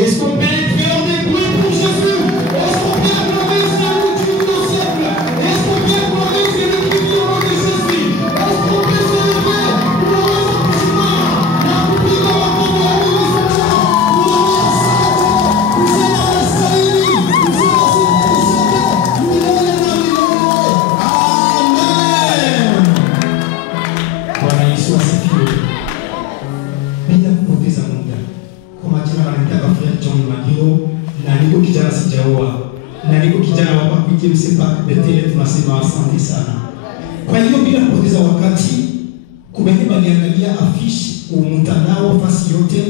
Est-ce qu'on peut faire des bruits pour Jésus? Est-ce qu'on peut acclamer celui du siècle? Est-ce qu'on peut acclamer celui qui vit au nom de Jésus? Est-ce qu'on peut se lever pour le accomplissement, l'accomplissement de la bénédiction? Vous êtes dans la saillie, vous êtes dans vous êtes Amen. Bwana Yesu asifiwe. Bila kupoteza muda, kwa majina wananitaka Frère John Magiro, na niko kijana sijaoa, na niko kijana wa Pakuite Msepa Betele, tunasema asante sana. Kwa hiyo bila kupoteza wakati, kumenipa niangalia afishi mtandao fasi yote,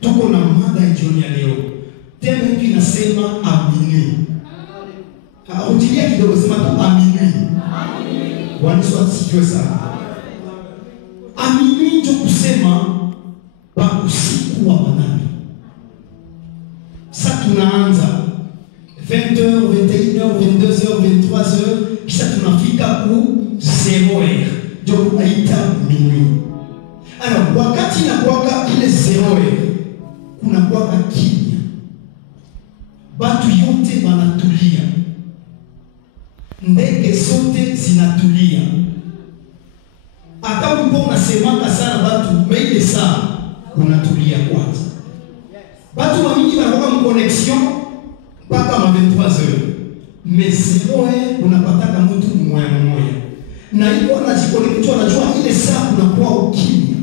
tuko na mada jioni ya leo. Tena hivi inasema amini. Rudilia kidogo, sema tu amini. Bwana Yesu asifiwe sana. Amini ndio kusema pa usiku wa manane. Sasa tunaanza 20h, 21h, 22h, 23h, kisha tunafika ku 0h. Ndio tunaita minuit. Alors, wakati inakuwa ile 0h, kuna kuwa kimya. Watu yote wanatulia. Ndege zote zinatulia. Hata uko unasemanga sana watu meile saa unatulia kwanza. Watu wa mingi wanakuwa mconnexion mpaka ma 23h. Mais 0h unapataka mtu mmoja mmoja. Na iko anajiconnectwa, anajua ile saa unakuwa ukimya.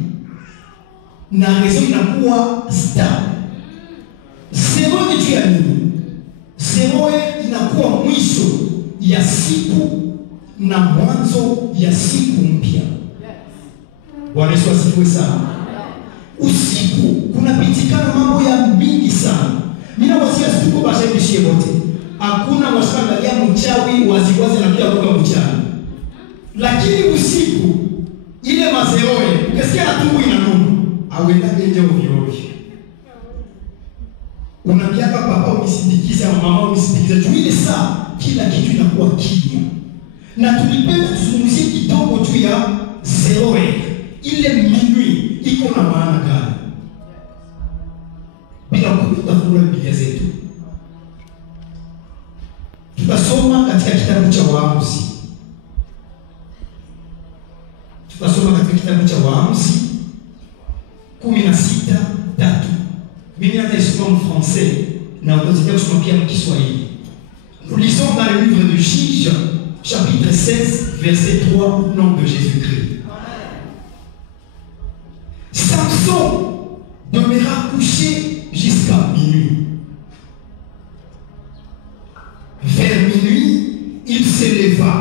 Na rezo inakuwa stable. 0h ni juu ya nini? 0h inakuwa mwisho ya siku na mwanzo ya siku mpya. Bwana Yesu asifiwe sana. Usiku kunapitikana mambo ya mingi sana. Mimi nawasia siku kwa shebishie wote. Hakuna washangalia mchawi waziwazi na pia kwa mchana. Lakini usiku ile mazeroe, ukisikia tumbo inanuma, auenda nje ovyo ovyo. Unabiaka papa unisindikize ama mama unisindikize, juu ile saa kila kitu inakuwa kimya. Na tulipenda tuzungumzie kidogo tu ya 0h. Ile minuit iko na maana gani? Bila kutafungua Biblia zetu, tutasoma katika kitabu cha Waamuzi. Tutasoma katika kitabu cha Waamuzi 16:3. Mimi natasoma en français na ndio kusoma pia en Kiswahili. Nous lisons dans le livre de Juge, chapitre 16, verset 3, au nom de Jésus-Christ. Samson demeura couché jusqu'à minuit. Vers minuit, il se leva.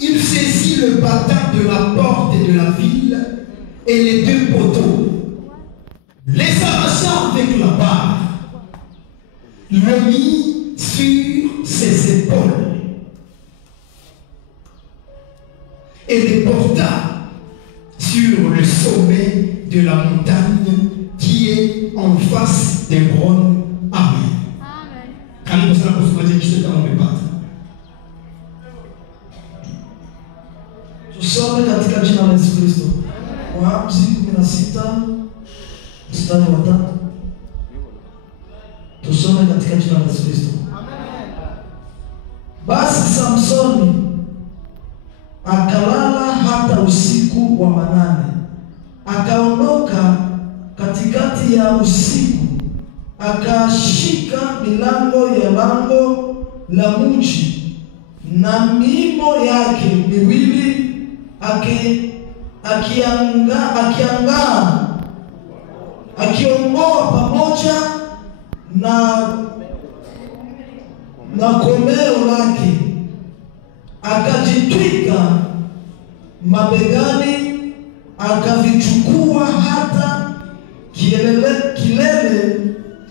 Il saisit le battant de la porte de la ville et les deux poteaux, les arracha avec la barre, le mit sur ses épaules et les porta sur le sommet de la montagne qui est en face d'Hébron. Amen. Amen. Tusome katika jina la Yesu Kristo. Waamuzi 16 mstari wa 3. Tusome katika jina la Yesu Kristo. Basi Samsoni akalala hata usiku wa manane. Akaondoka katikati ya usiku, akashika milango ya lango la mji na miimo yake miwili, akiongoa pamoja na komeo lake, akajitwika mabegani, akavichukua hata kilele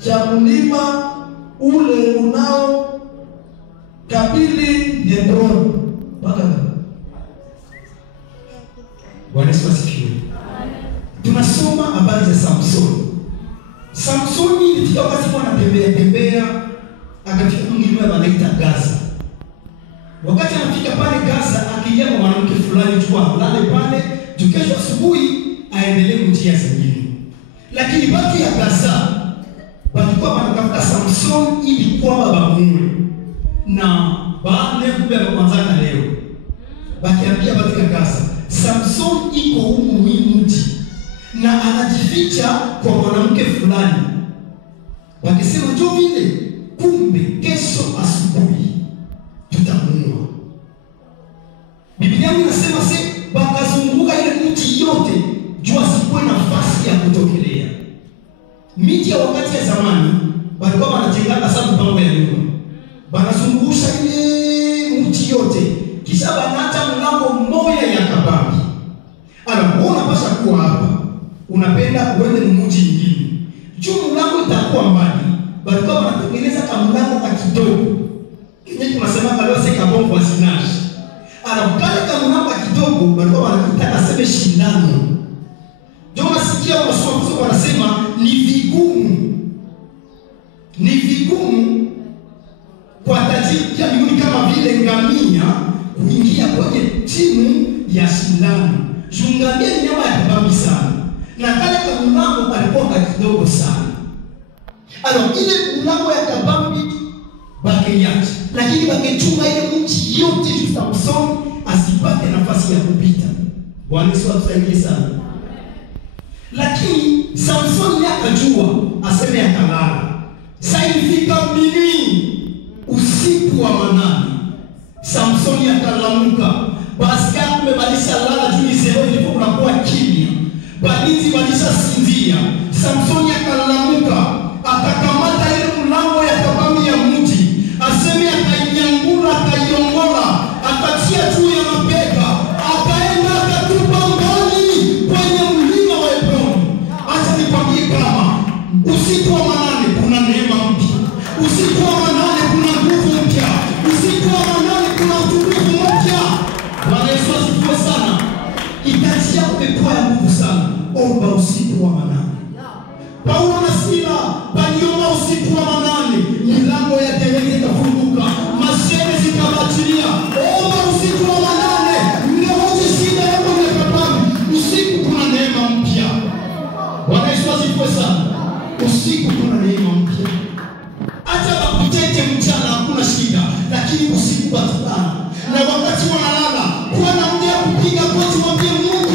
cha mlima ule unao kabili Hebron. Bwana Yesu asifiwe. Tunasoma habari za Samsoni. Samsoni ilifika wakati anatembea akafika mlima wanaita Gaza. Wakati anafika pale Gaza, akiingia kwa mwanamke fulani chukua lale pale, kesho asubuhi aendelee njia zingine. Lakini watu ya Gaza Samson ilikuwa baba mume na baada kumbe anaanza leo bakiambia watu Gaza Samson iko humu mji na anajificha kwa mwanamke fulani. Wakisema njoo vile, kumbe kesho asubuhi tutamuua. Biblia inasema bakazunguka ile mji yote jua sikuwe nafasi ya kutokelea. Miji ya wakati ya zamani walikuwa wanajengana sana pango ya nyumba. Banazungusha ile mji yote kisha banaacha mlango mmoja ya kabambi. Anaona pasha kuwa hapa. Unapenda uende mji mwingine. Juu mlango itakuwa mbali. Walikuwa wanatengeneza kama mlango ka kidogo. Kinyi tunasema kama c'est kabon voisinage. Anakale kama mlango kidogo walikuwa wanataka sema shindano. Ndio nasikia wasomi wanasema ni vigumu kwa tajiri ya mbinguni kama vile ngamia kuingia kwenye timu ya shindano. Ngamia ni nyama ya kabambi sana. Na kale kama mlango alikuwa kidogo sana. Ile mlango ya kabambi bakeyacha. Lakini bakechunga ile mji yote ili Samson asipate nafasi ya kupita. Bwana Yesu atusaidie sana. Lakini Samson akajua aseme akalala. Sasa ilifika usiku wa manane. Samson akalamuka. Basi kumebadilisha lala juu zero ilipo kunakuwa kimya. Balinzi balisha sinzia. Samson akalamuka. Akakamata ile mlango ya kabambi ya mji. Aseme akainyangula, akaiongola, akatia juu ya mabega, akaenda akatupa mbali kwenye mlima wa Ebroni. Acha nikwambie kama usiku wa manane kuna neema mpya. Usiku wa manane kuna nguvu mpya. Usiku wa manane kuna utukufu mpya. Bwana Yesu asifiwe sana. Itatia upepo ya nguvu sana. Omba usiku wa manane. Paulo na Sila waliomba usiku wa manane, milango ya gereza ikafunguka, maseme zikawachilia. Omba usiku wa manane, mnaoje shida yako ya kabambi. Usiku kuna neema mpya. Bwana Yesu asifiwe sana. Usiku kuna neema mpya. Acha bakutete mchana hakuna shida, lakini usiku batana. Na wakati wanalala, kuwa na muda wa kupiga goti mwambie Mungu,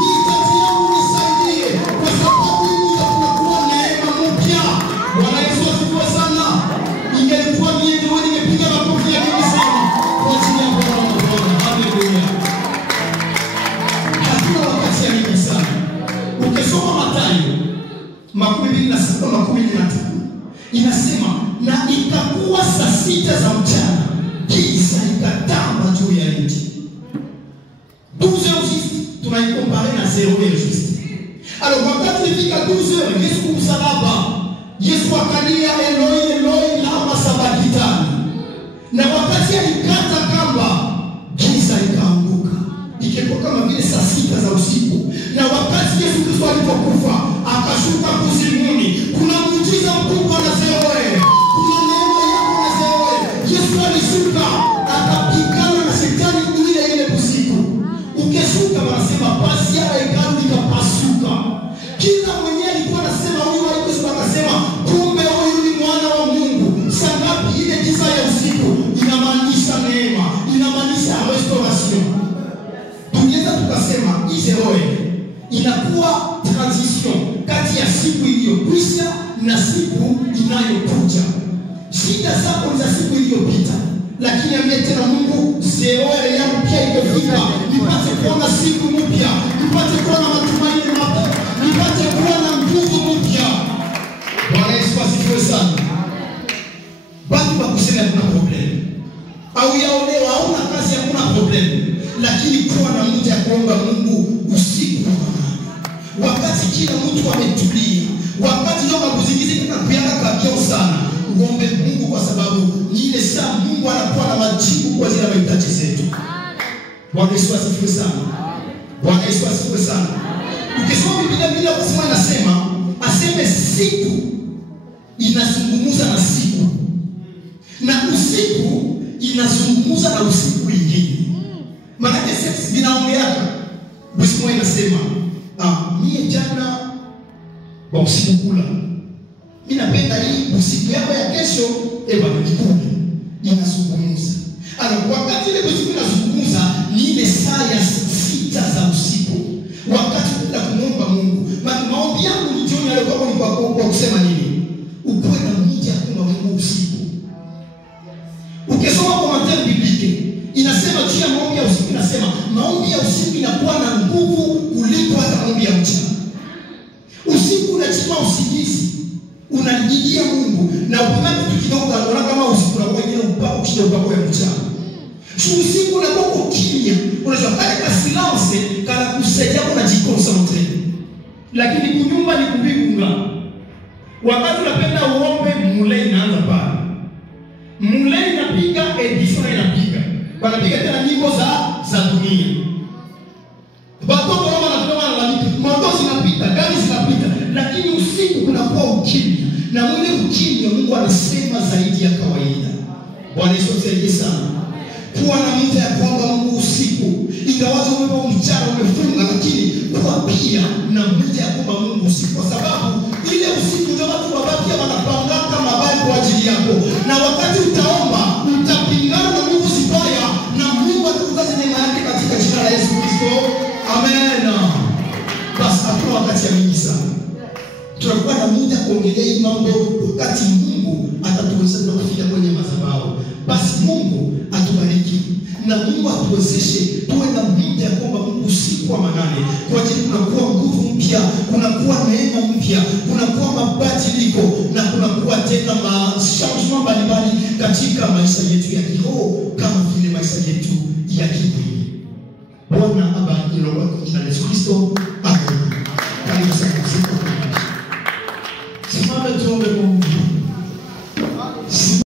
hii kazi yangu nisaidie kwa sababu kunakuwa neema mpya. Bwana Yesu asifiwe sana. Ingelikuwa mimi ndio ningepiga makofi ya mimi sana. Kwa ajili ya Bwana wa Bwana. Haleluya. Hakuna wakati ya mimi sana. Ukisoma Mathayo 27:15 inasema na itakuwa saa 6 za mchana giza ikatamba juu ya nchi. 12 heures tunaikompare na 0 heures. Alors wakati ilifika 12 heures Yesu kumsalaba, Yesu akalia Eloi Eloi lama sabakitani. Na wakati alikata kamba giza ikaanguka. Ikikuwa kama vile saa 6 za usiku. Na wakati Yesu Kristo alipokufa akashuka kuzimuni, kuna muujiza mkubwa na zeoe. Kuna neema yako na zeoe. Yesu alishuka akapigana na shetani ile usiku. Ukishuka wanasema basi ya hekalu likapasuka. Kila mwenye alikuwa anasema huyu Yesu akasema kumbe huyu ni mwana wa Mungu. Sangapi ile giza ya usiku inamaanisha neema, inamaanisha restoration. Tungeza tukasema izeroe inakuwa transition kati ya siku iliyokwisha na siku inayokuja. Shida zako ni za siku iliyopita, lakini ambie tena Mungu zeroe yangu pia ikifika, nipate kuona siku mpya, nipate kuona matumaini mapya, nipate kuona nguvu mpya. Bwana Yesu asifiwe sana. Bado bakusema kuna problem. Au yaolewa hauna kazi hakuna problem. Lakini kuwa na muda ya kuomba Mungu usiku wa manane. Wakati kila mtu ametulia, wakati ndio kuzingizi kana kuyaka kabio sana. Uombe Mungu kwa sababu ni ile saa Mungu anakuwa na majibu kwa zile mahitaji zetu. Bwana Yesu asifiwe sana. Bwana Yesu asifiwe sana. Ukisoma Biblia kusema inasema aseme siku inazungumza na siku. Na usiku inazungumza na usiku mwingine. Maana sisi vinaongeana. Biblia inasema mie jana wa usiku kula Mimi napenda hii usiku yako ya kesho nikuje inazungumza. Wakati ile usiku inazungumza ni ile saa ya 6 za usiku. Wakati unaenda kumwomba Mungu. Maombi yangu ni jioni leo kwa kusema nini? Ukuwe na mji ya kuomba Mungu usiku. Ukisoma kwa matendo biblike inasema juu ya maombi ya usiku, inasema maombi ya usiku inakuwa na nguvu kuliko hata maombi ya mchana. Usiku unachukua usingizi, unalilia Mungu na upanga kitu kidogo unaona kama usiku unakuwa ingine upako kidogo kwa mchana. Usiku unakuwa kimya, unajua kale ka silence kana kusaidia kujiconcentrate. Lakini kunyumba ni kubikunga. Wakati unapenda uombe mule inaanza pale. Mule inapiga edition inapiga. Wanapiga tena nyimbo za dunia. Watoto wanatoma na moto zinapita, gari zinapita, lakini usiku kunakuwa ukimya. Na mule ukimya Mungu anasema zaidi ya kawaida. Bwana Yesu asifiwe sana. Kuwa na muda ya kuomba Mungu usiku. Ingawaje wewe mchana umefunga, lakini kuwa pia na muda ya kuomba Mungu usiku, kwa sababu ile usiku ndio watu wabaki wanapanga mabaya kwa ajili yako. Na wakati utaomba utapingana na Mungu sibaya, na Mungu atakujaza neema yake katika jina la Yesu Kristo. Amen. Basi hakuna wakati mingi sana. Tunakuwa na muda kuongelea hii mambo wakati Mungu atatuwezesha kufika kwenye madhabahu. Basi Mungu atubariki na Mungu atuwezeshe tuwe na muda kwamba Mungu usiku wa manane, kwa ajili kunakuwa nguvu mpya, kunakuwa neema mpya, kunakuwa mabadiliko na kunakuwa tena mashaushwa mbalimbali katika maisha yetu ya kiroho kama vile maisha yetu ya kimwili. Bwana abariki kwa jina la Yesu Kristo.